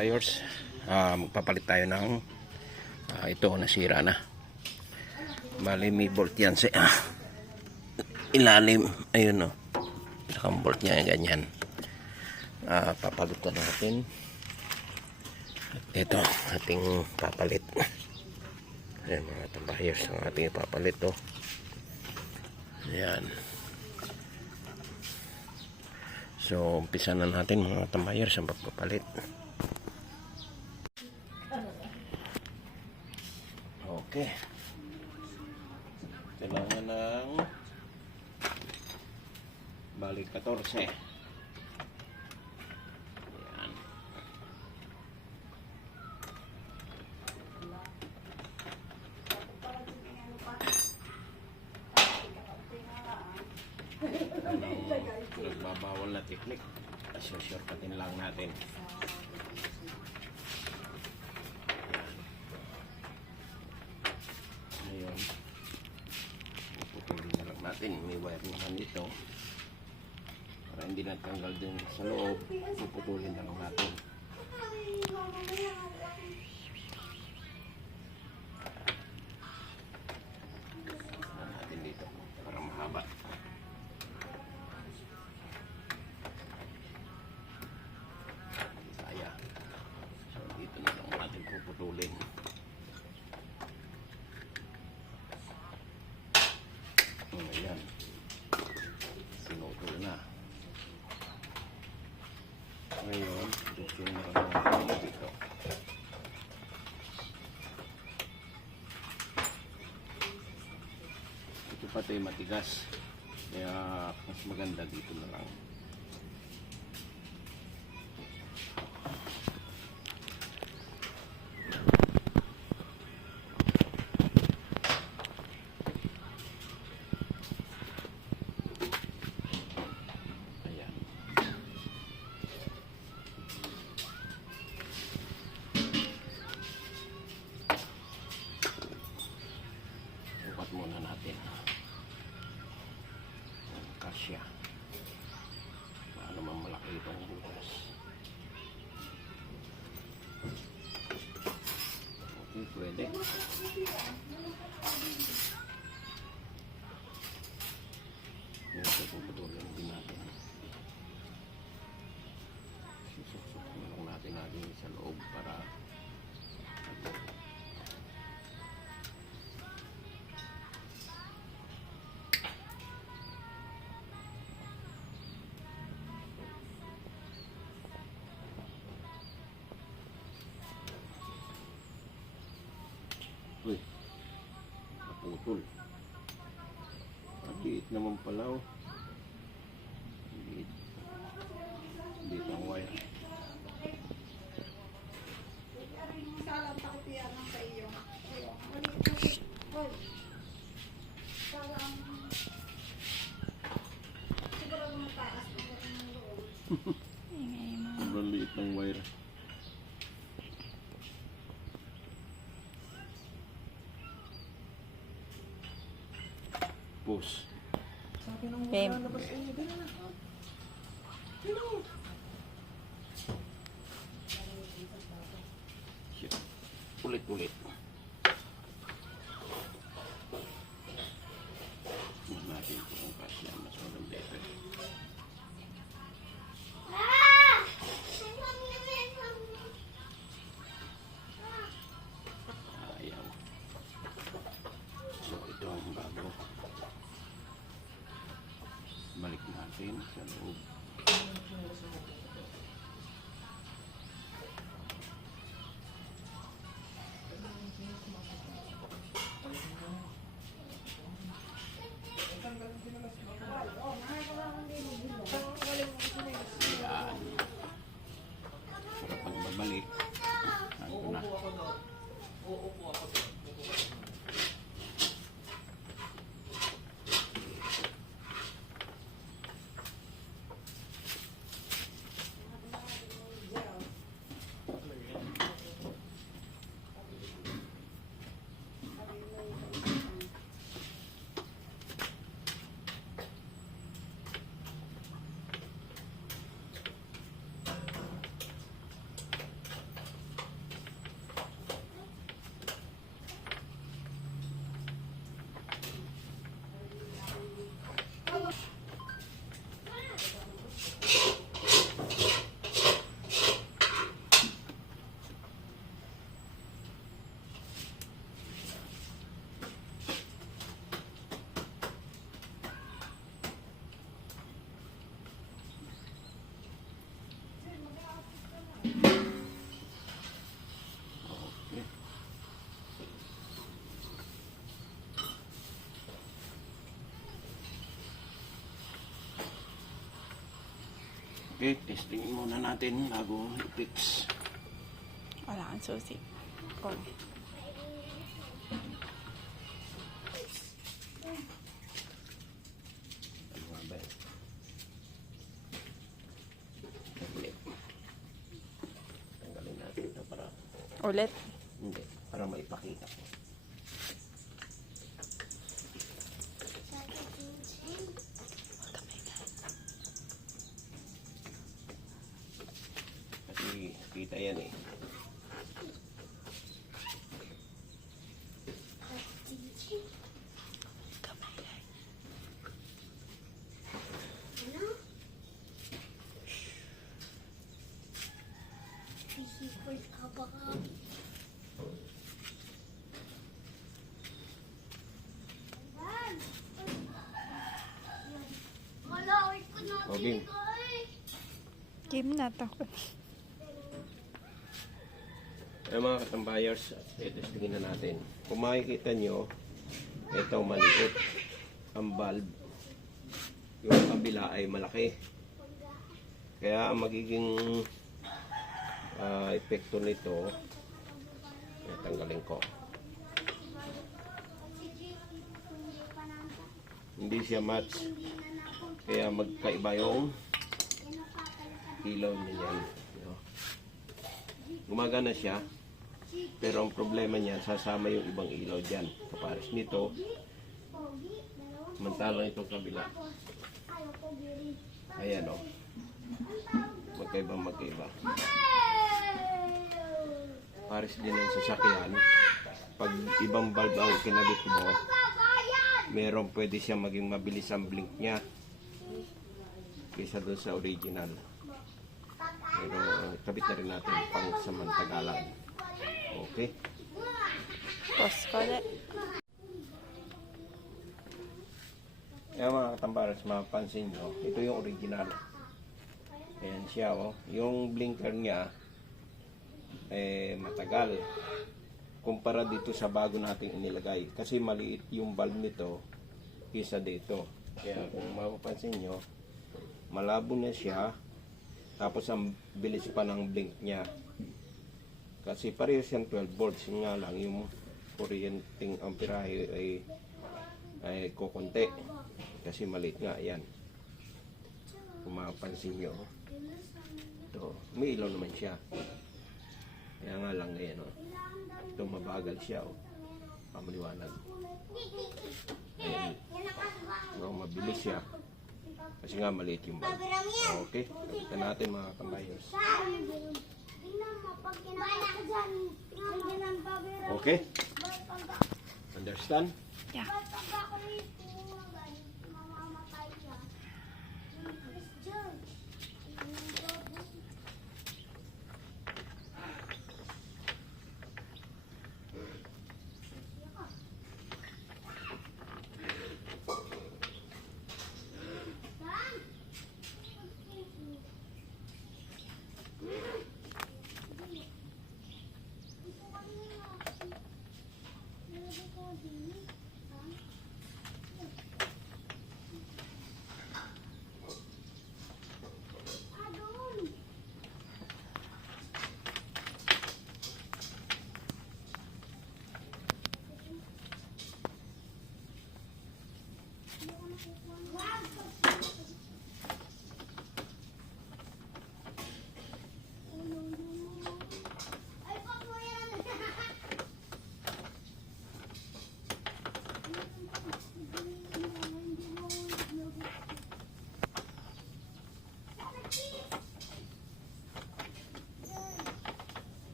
tambuyers. Ah, magpapalit tayo ng ah, ito nasira na. Bali may bolt yan sa ah, ilalim. Ayun no. Nakang bolt niya ganyan. Ah, papalitan natin. Ito, ating papalit. Ayan mga tambayers ang ating papalit oh. Ayan. So, umpisa na natin mga tambayers ang pagpapalit. Okay. Kailangan ng balik 14. Ayan. nagbabawal na teknik. Asyosyorkatin lang natin. Ngayon, puputulin na lang naman dito. Para hindi natanggal din sa loob, puputulin na lang natin. Ito pati matigas. Kaya mas maganda dito na lang. Okay, pwede. Ito naputol. Ang liit naman pala oh. Ang Liit. Liit ang wire. Salam pakipiyan ng sa iyo. Ayun. Maliit na Hoy. Parang siguro mataas na ko ng loob. Sobrang liit ng wire. Push. Babe. Shit. Ulit-ulit. Okay, testing muna natin bago i-fix. Wala kang susi. Kung. Ulit. hindi, para maipakita ko. Kasi kita yan eh. Okay. Game na to. Ay mga katambayers, i-testingin na natin. Kung makikita nyo, ito maliit ang bulb. Yung kabila ay malaki. Kaya ang magiging ah, epekto nito, eh, tanggalin ko. Hindi siya match. Kaya magkaiba yung ilaw niya yan. Gumagana siya. Pero ang problema niya, sasama yung ibang ilaw dyan. Kapares nito, samantalang itong kabila. Ayan o. Magkaiba magkaiba. Pares din ang sasakyan. Pag ibang bulb ang kinabit mo, meron pwede siya maging mabilis ang blink niya kaysa doon sa original. Pero kabit na rin natin pang samantagalan. Okay? Pause ko. Kaya mga katambaras, mapapansin nyo, ito yung original. Ayan siya, oh. Yung blinker niya, eh, matagal. Kumpara dito sa bago nating inilagay. Kasi maliit yung bulb nito kisa dito. Kaya kung mapapansin nyo, malabo na siya. Tapos ang bilis pa ng blink niya. Kasi parehas yan 12 volts. Yun nga lang, yung kuryenteng amperahe ay, ay kukunti. Kasi maliit nga yan. Kung mapapansin nyo. Ito, may ilaw naman siya. Kaya nga lang ngayon, oh. Ito mabagal siya, oh. Pamaliwanag. Ayun. Oh, mabilis siya. Kasi nga maliit yung bulb. Okay, kita natin mga kambayos. Okay? Understand? Yeah.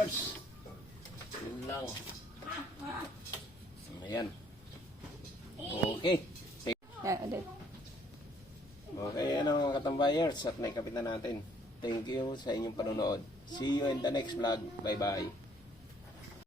Katambayers. Yun lang. Ayan. Okay. Yeah, ulit. Okay, ang mga katambayers at naikapit na natin. Thank you sa inyong panonood. See you in the next vlog. Bye-bye.